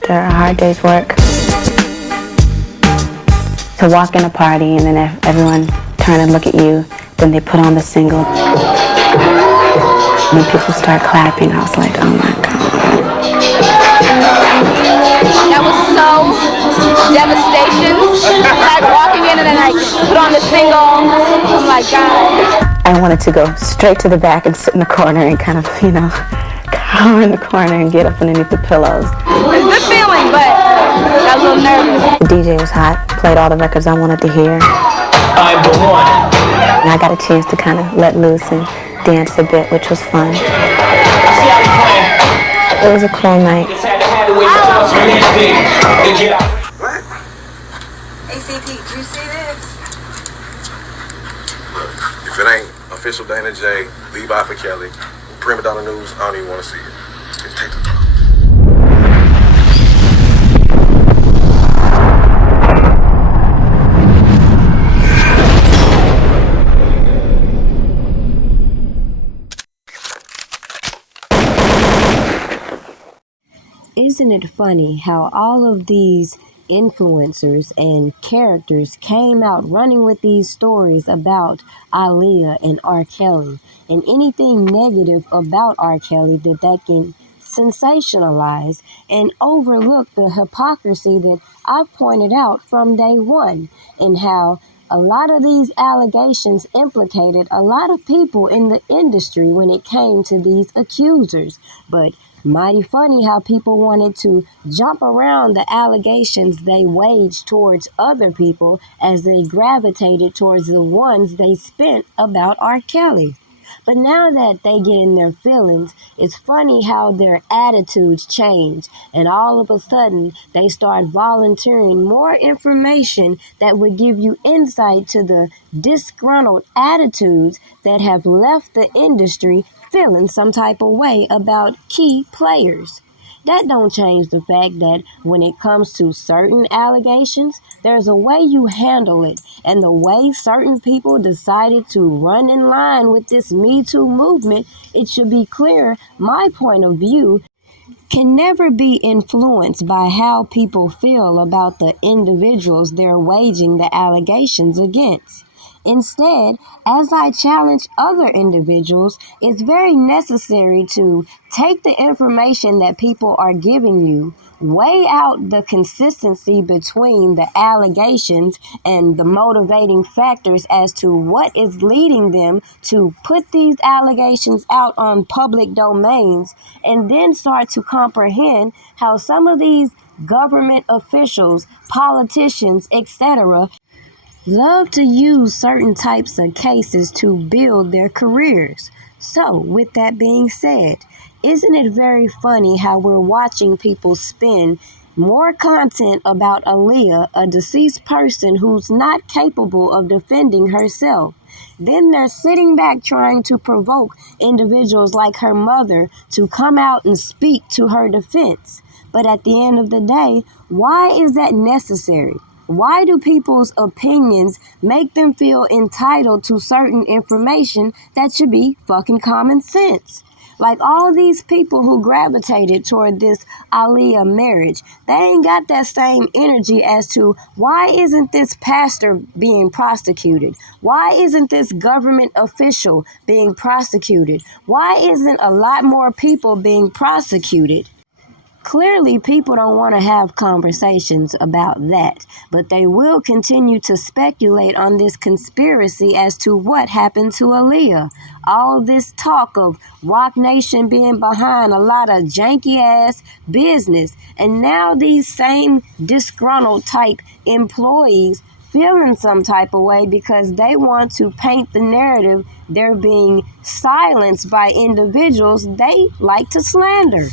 After a hard day's work, to walk in a party and then everyone turn and look at you, then they put on the single. When people start clapping, I was like, oh my God. That was so devastation. Like walking in and then like put on the single. Oh my God. I wanted to go straight to the back and sit in the corner and kind of, cower in the corner and get up underneath the pillows. It's a good feeling, but I was a little nervous. The DJ was hot, played all the records I wanted to hear. I'm the one. And I got a chance to kind of let loose and dance a bit, which was fun. It was a cool night. What? ACT, did you see this? If it ain't official Dana J, Levi for Kelly, Prima Donna News, I don't even want to see it. Just take the time. Isn't it funny how all of these influencers and characters came out running with these stories about Aaliyah and R. Kelly, and anything negative about R. Kelly that can sensationalize and overlook the hypocrisy that I've pointed out from day one, and how a lot of these allegations implicated a lot of people in the industry when it came to these accusers. But mighty funny how people wanted to jump around the allegations they waged towards other people as they gravitated towards the ones they spent about R. Kelly. But now that they get in their feelings, it's funny how their attitudes change, and all of a sudden they start volunteering more information that would give you insight to the disgruntled attitudes that have left the industry feeling some type of way about key players. That don't change the fact that when it comes to certain allegations, there's a way you handle it. And the way certain people decided to run in line with this Me Too movement, it should be clear my point of view can never be influenced by how people feel about the individuals they're waging the allegations against. Instead, as I challenge other individuals, it's very necessary to take the information that people are giving you, weigh out the consistency between the allegations and the motivating factors as to what is leading them to put these allegations out on public domains, and then start to comprehend how some of these government officials, politicians, etc., love to use certain types of cases to build their careers. So, with that being said, isn't it very funny how we're watching people spin more content about Aaliyah, a deceased person who's not capable of defending herself? Then they're sitting back trying to provoke individuals like her mother to come out and speak to her defense. But at the end of the day, why is that necessary? Why do people's opinions make them feel entitled to certain information that should be fucking common sense? Like all these people who gravitated toward this Aaliyah marriage, they ain't got that same energy as to why isn't this pastor being prosecuted? Why isn't this government official being prosecuted? Why isn't a lot more people being prosecuted? Clearly, people don't want to have conversations about that, but they will continue to speculate on this conspiracy as to what happened to Aaliyah. All this talk of Rock Nation being behind a lot of janky-ass business, and now these same disgruntled type employees feeling some type of way because they want to paint the narrative they're being silenced by individuals they like to slander.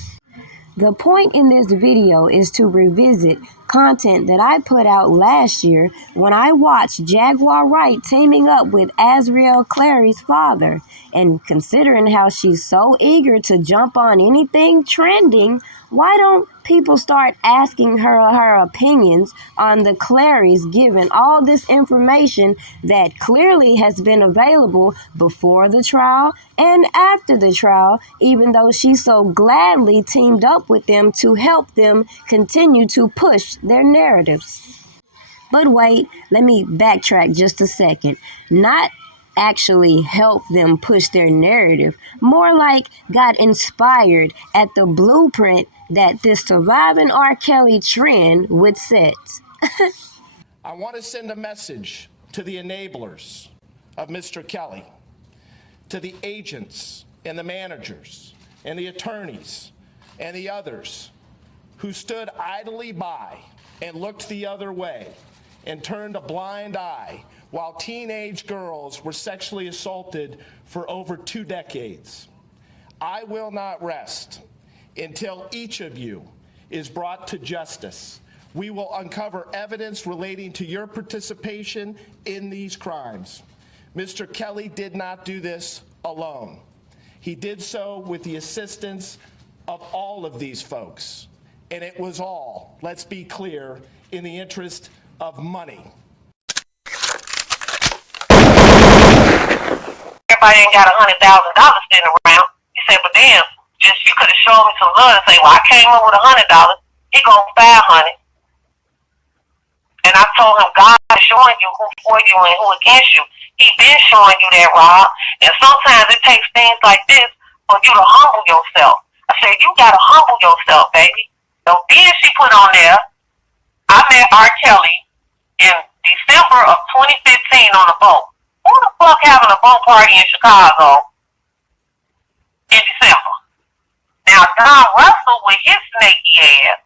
The point in this video is to revisit content that I put out last year when I watched Jaguar Wright teaming up with Azriel Clary's father. And considering how she's so eager to jump on anything trending, why don't people start asking her opinions on the Clarys, given all this information that clearly has been available before the trial and after the trial, even though she so gladly teamed up with them to help them continue to push their narratives? But wait, let me backtrack just a second. Not actually help them push their narrative, more like got inspired at the blueprint that this surviving R. Kelly trend would set. I want to send a message to the enablers of Mr. Kelly, to the agents and the managers and the attorneys and the others who stood idly by and looked the other way and turned a blind eye while teenage girls were sexually assaulted for over 2 decades. I will not rest until each of you is brought to justice. We will uncover evidence relating to your participation in these crimes. Mr. Kelly did not do this alone. He did so with the assistance of all of these folks. And it was all, let's be clear, in the interest of money. Everybody ain't got $100,000 sitting around. He said, but damn, just you could have shown me some love and say, well, I came in with $100. He goes $500. And I told him, God is showing you who for you and who against you. He been showing you that, Rob. And sometimes it takes things like this for you to humble yourself. I said, you got to humble yourself, baby. The being she put on there, I met R. Kelly in December of 2015 on a boat. Who the fuck having a boat party in Chicago in December? Now, Don Russell, with his snaky ass,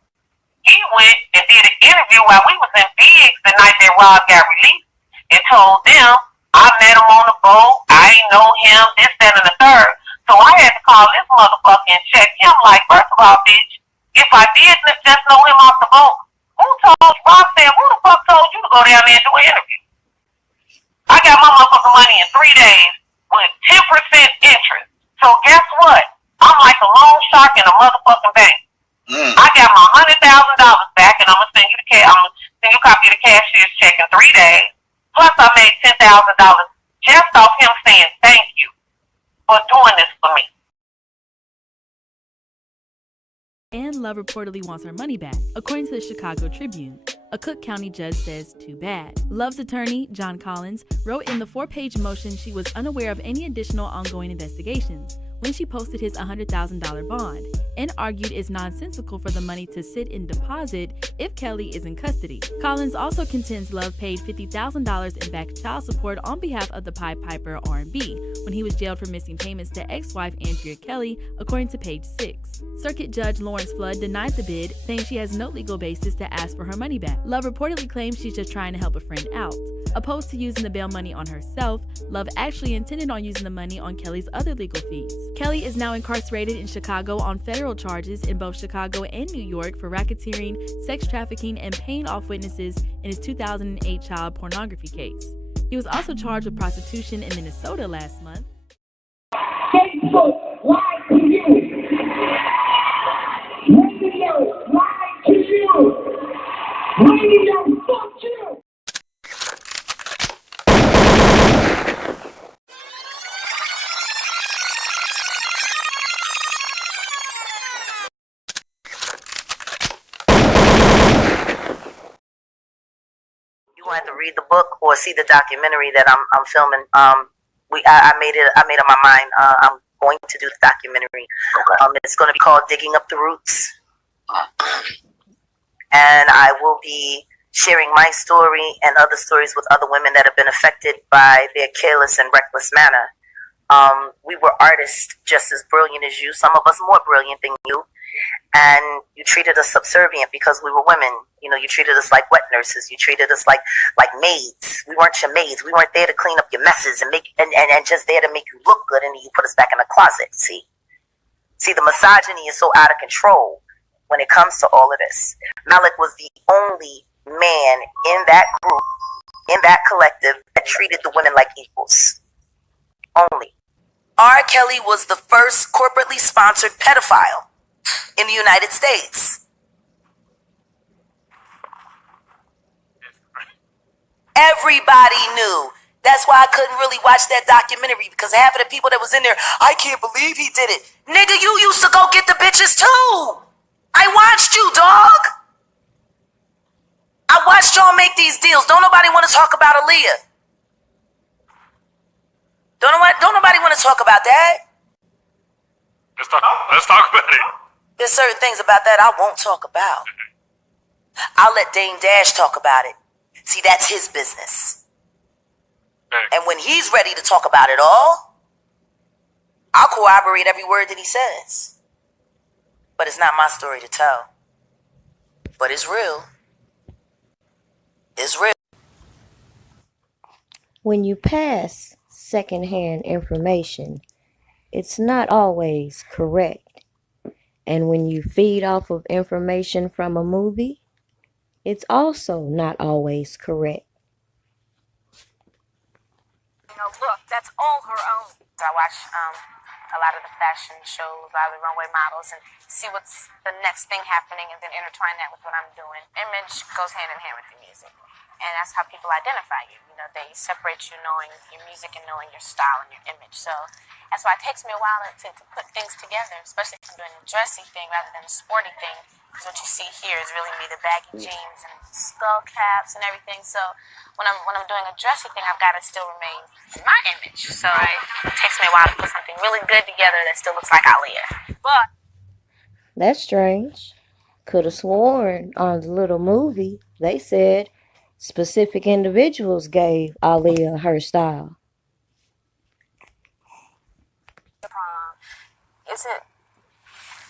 he went and did an interview while we was in Biggs the night that Rob got released and told them, I met him on the boat, I ain't know him, this, that, and the third. So I had to call this motherfucker and check him like, first of all, bitch, if I did just know him off the boat, who told Rob said, who the fuck told you to go down there and do an interview? I got my motherfucking money in 3 days with 10% interest. So guess what? I'm like a loan shark in a motherfucking bank. I got my $100,000 back, and I'm gonna send you I'm gonna send you a copy of the cashier's check in 3 days. Plus, I made $10,000 just off him saying thank you for doing this for me. And Love reportedly wants her money back, according to the Chicago Tribune. A Cook County judge says, too bad. Love's attorney, John Collins, wrote in the 4-page motion she was unaware of any additional ongoing investigations when she posted his $100,000 bond, and argued it's nonsensical for the money to sit in deposit if Kelly is in custody. Collins also contends Love paid $50,000 in back child support on behalf of the Pied Piper R&B when he was jailed for missing payments to ex-wife Andrea Kelly, according to page 6. Circuit Judge Lawrence Flood denied the bid, saying she has no legal basis to ask for her money back. Love reportedly claims she's just trying to help a friend out. Opposed to using the bail money on herself, Love actually intended on using the money on Kelly's other legal fees. Kelly is now incarcerated in Chicago on federal charges in both Chicago and New York for racketeering, sex trafficking, and paying off witnesses in his 2008 child pornography case. He was also charged with prostitution in Minnesota last month. Facebook lied to you. Radio lied to you. Radio fuck you. You wanted to read the book or see the documentary that I'm filming. I made up my mind. I'm going to do the documentary. Okay. It's going to be called Digging Up the Roots, and I will be sharing my story and other stories with other women that have been affected by their careless and reckless manner. We were artists just as brilliant as you, some of us more brilliant than you, and you treated us subservient because we were women. You know, you treated us like wet nurses. You treated us like maids. We weren't your maids. We weren't there to clean up your messes and make and just there to make you look good, and then you put us back in the closet. See, the misogyny is so out of control. when it comes to all of this. Malik was the only man in that group, in that collective, that treated the women like equals. Only. R. Kelly was the first corporately sponsored pedophile in the United States. Everybody knew. That's why I couldn't really watch that documentary, because half of the people that was in there, I can't believe he did it. Nigga, you used to go get the bitches too. I watched you, dog. I watched y'all make these deals. Don't nobody want to talk about Aaliyah. Don't nobody want to talk about that. Let's talk about it. There's certain things about that I won't talk about. I'll let Dame Dash talk about it. See, that's his business. And when he's ready to talk about it all, I'll corroborate every word that he says. But it's not my story to tell. But it's real. It's real. When you pass secondhand information, it's not always correct. And when you feed off of information from a movie, it's also not always correct. Look, that's all her own. I watch a lot of the fashion shows, a lot of the runway models, and see what's the next thing happening, and then intertwine that with what I'm doing. Image goes hand in hand with the music, and that's how people identify you. You know, they separate you knowing your music and knowing your style and your image. So that's why it takes me a while to put things together, especially if I'm doing a dressy thing rather than a sporty thing. Because what you see here is really me, the baggy jeans and skull caps and everything. So when I'm doing a dressy thing, I've got to still remain in my image. So it takes me a while to put something really good together that still looks like Aaliyah. But That's strange. Could have sworn on the little movie they said specific individuals gave Aaliyah her style. is it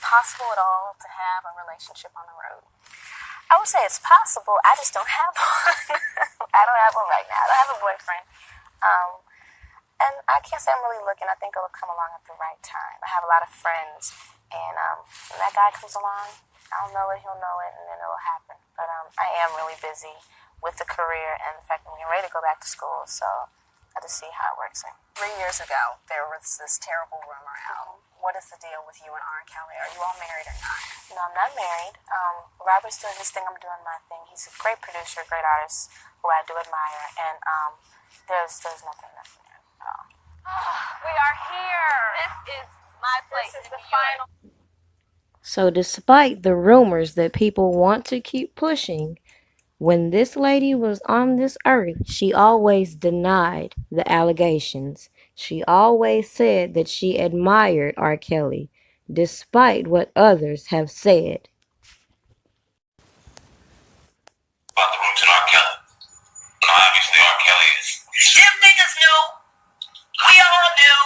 possible at all to have a relationship on the road? I would say it's possible. I just don't have one. I don't have one right now. I don't have a boyfriend. And I can't say I'm really looking. I think it'll come along at the right time. I have a lot of friends, and when that guy comes along, I'll know it, he'll know it, and then it'll happen. But I am really busy with the career and the fact that I'm getting ready to go back to school, so I just see how it works out. 3 years ago, there was this terrible rumor out. What is the deal with you and R. Kelly? Are you all married or not? No, I'm not married. Robert's doing his thing, I'm doing my thing. He's a great producer, great artist who I do admire, and there's nothing there at all. We are here. This is my place. This is the final. So despite the rumors that people want to keep pushing, when this lady was on this earth, she always denied the allegations. She always said that she admired R. Kelly, despite what others have said. About the roots in R. Kelly. No, obviously R. Kelly is... Them niggas knew. We all knew.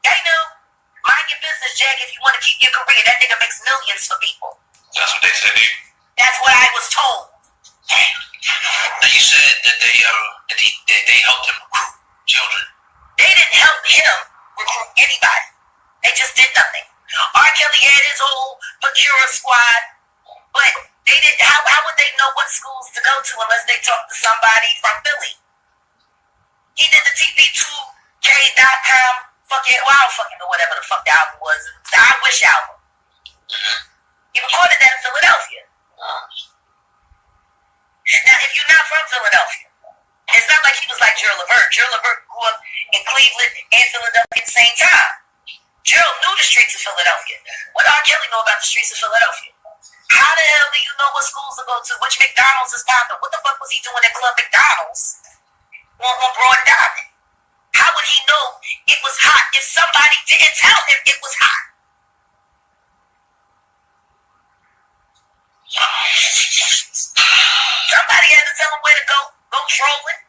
They knew. Mind your business, Jag, if you want to keep your career. That nigga makes millions for people. That's what they said to you? That's what I was told. Now you said that they helped him recruit children. They didn't help him recruit anybody. They just did nothing. R. Kelly had his whole Procura squad, but they didn't. How would they know what schools to go to unless they talked to somebody from Philly? He did the TP2K.com fucking, well, I don't fucking know whatever the fuck the album was. The I Wish album. He recorded that in Philadelphia. Now, if you're not from Philadelphia, it's not like he was like Gerald Levert. Gerald Levert grew up in Cleveland and Philadelphia at the same time. Gerald knew the streets of Philadelphia. What did R. Kelly know about the streets of Philadelphia? How the hell do you know what schools to go to? Which McDonald's is popping? What the fuck was he doing at Club McDonald's on broaden? How would he know it was hot if somebody didn't tell him it was hot? Somebody had to tell him where to go trolling.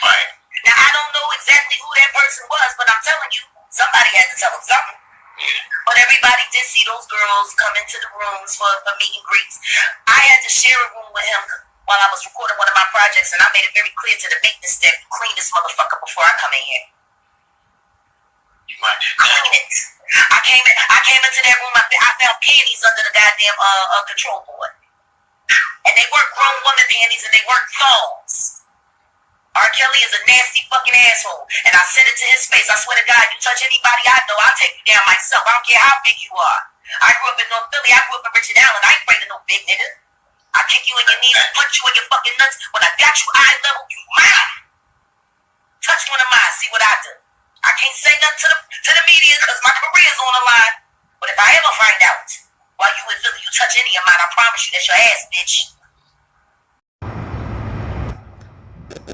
Right. Now, I don't know exactly who that person was, but I'm telling you, somebody had to tell him something. Yeah. But everybody did see those girls come into the rooms for meet and greets. I had to share a room with him while I was recording one of my projects, and I made it very clear to the maintenance staff, clean this motherfucker before I come in here. Clean it. I came into that room. I found panties under the goddamn control board, and they weren't grown woman panties, and they weren't thongs. R. Kelly is a nasty fucking asshole, and I said it to his face. I swear to God, you touch anybody I know, I'll take you down myself. I don't care how big you are. I grew up in North Philly. I grew up in Richard Allen. I ain't afraid of no big nigga. I kick you in your knees and punch you in your fucking nuts. When I got you eye level, you mine. Touch one of mine, see what I do. I can't say nothing to the media because my career's on the line. But if I ever find out while you in Philly, you touch any of mine, I promise you that's your ass, bitch.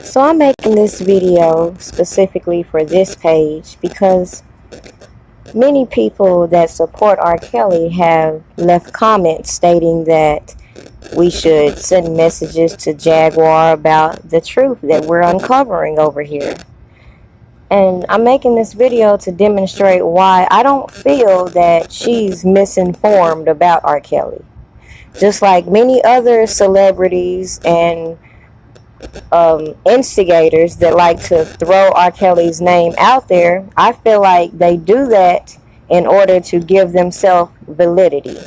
So I'm making this video specifically for this page because many people that support R. Kelly have left comments stating that we should send messages to Jaguar about the truth that we're uncovering over here. And I'm making this video to demonstrate why I don't feel that she's misinformed about R. Kelly. Just like many other celebrities and instigators that like to throw R. Kelly's name out there, I feel like they do that in order to give themselves validity.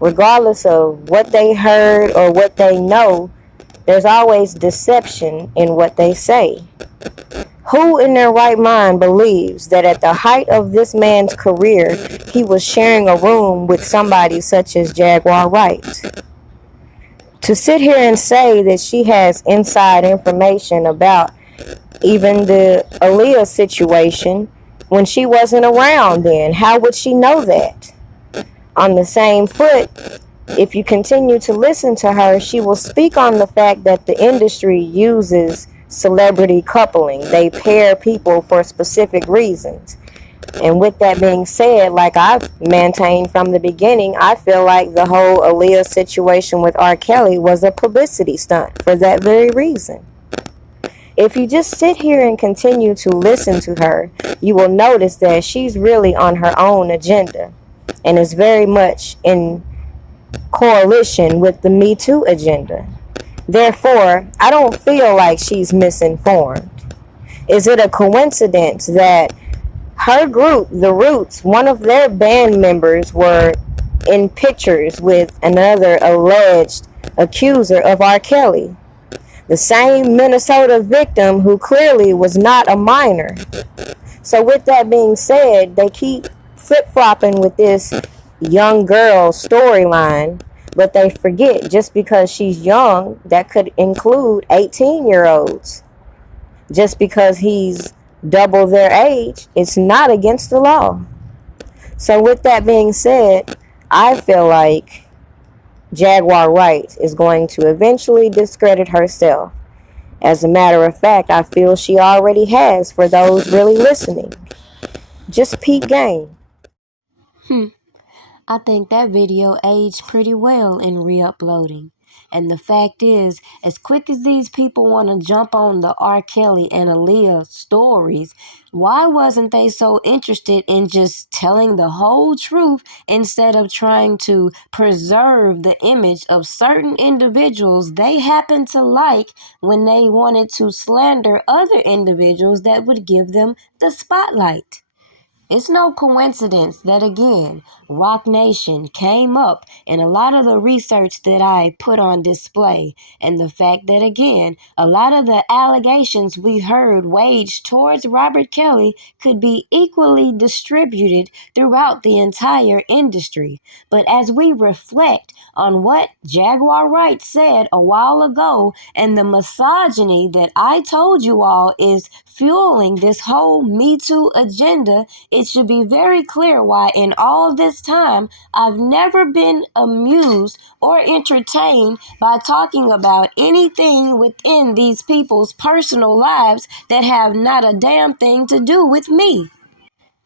Regardless of what they heard or what they know, there's always deception in what they say. Who in their right mind believes that at the height of this man's career, he was sharing a room with somebody such as Jaguar Wright? To sit here and say that she has inside information about even the Aaliyah situation when she wasn't around then, how would she know that? On the same foot, if you continue to listen to her, she will speak on the fact that the industry uses celebrity coupling. They pair people for specific reasons. And with that being said, like I've maintained from the beginning, I feel like the whole Aaliyah situation with R. Kelly was a publicity stunt for that very reason. If you just sit here and continue to listen to her, you will notice that she's really on her own agenda and is very much in coalition with the Me Too agenda. Therefore, I don't feel like she's misinformed. Is it a coincidence that her group, The Roots, one of their band members were in pictures with another alleged accuser of R. Kelly? The same Minnesota victim who clearly was not a minor. So with that being said, they keep flip-flopping with this young girl storyline, but they forget just because she's young, that could include 18-year-olds. Just because he's double their age, it's not against the law. So with that being said, I feel like Jaguar Wright is going to eventually discredit herself. As a matter of fact, I feel she already has for those really listening. Just peep game. I think that video aged pretty well in re-uploading. And the fact is, as quick as these people want to jump on the R. Kelly and Aaliyah stories, why wasn't they so interested in just telling the whole truth instead of trying to preserve the image of certain individuals they happen to like when they wanted to slander other individuals that would give them the spotlight? It's no coincidence that, again, Rock Nation came up in a lot of the research that I put on display, and the fact that, again, a lot of the allegations we heard waged towards Robert Kelly could be equally distributed throughout the entire industry. But as we reflect on what Jaguar Wright said a while ago and the misogyny that I told you all is fueling this whole Me Too agenda, it should be very clear why in all this time I've never been amused or entertained by talking about anything within these people's personal lives that have not a damn thing to do with me.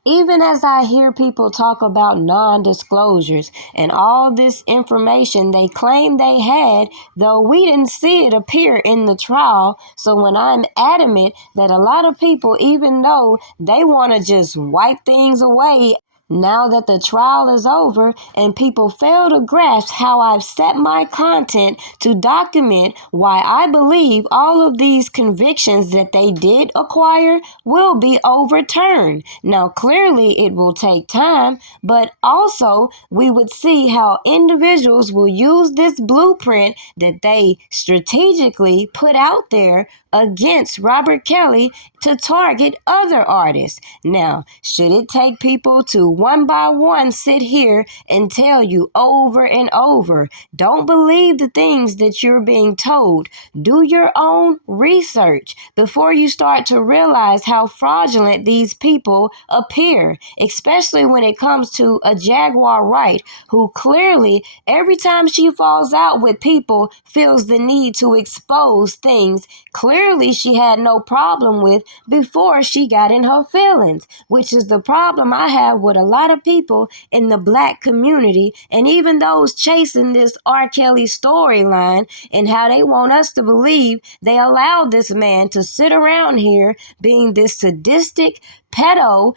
Even as I hear people talk about non-disclosures and all this information they claim they had, though we didn't see it appear in the trial. So when I'm adamant that a lot of people, even though they want to just wipe things away Now that the trial is over and people fail to grasp how I've set my content to document why I believe all of these convictions that they did acquire will be overturned. Now, clearly it will take time, but also we would see how individuals will use this blueprint that they strategically put out there against Robert Kelly to target other artists. Now, should it take people to one by one sit here and tell you over and over, don't believe the things that you're being told. Do your own research before you start to realize how fraudulent these people appear, especially when it comes to a Jaguar Wright, who clearly, every time she falls out with people, feels the need to expose things clearly she had no problem with before she got in her feelings, which is the problem I have with a lot of people in the black community and even those chasing this R. Kelly storyline and how they want us to believe they allowed this man to sit around here being this sadistic pedo,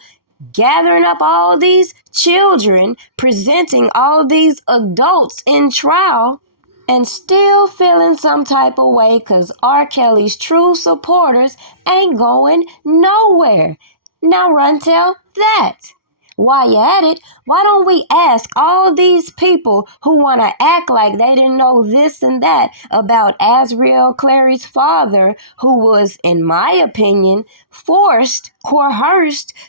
gathering up all these children, presenting all these adults in trial, and still feeling some type of way because R. Kelly's true supporters ain't going nowhere. Now run tell that. While you're at it, why don't we ask all these people who want to act like they didn't know this and that about Azriel Clary's father, who was, in my opinion, coerced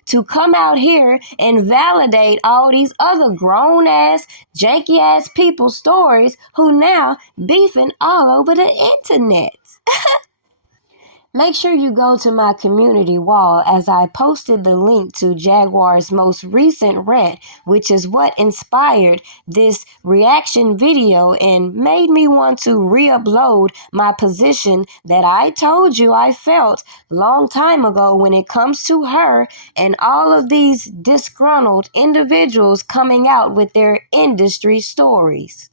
to come out here and validate all these other grown-ass, janky-ass people's stories who now beefing all over the internet. Make sure you go to my community wall as I posted the link to Jaguar's most recent rant, which is what inspired this reaction video and made me want to re-upload my position that I told you I felt long time ago when it comes to her and all of these disgruntled individuals coming out with their industry stories.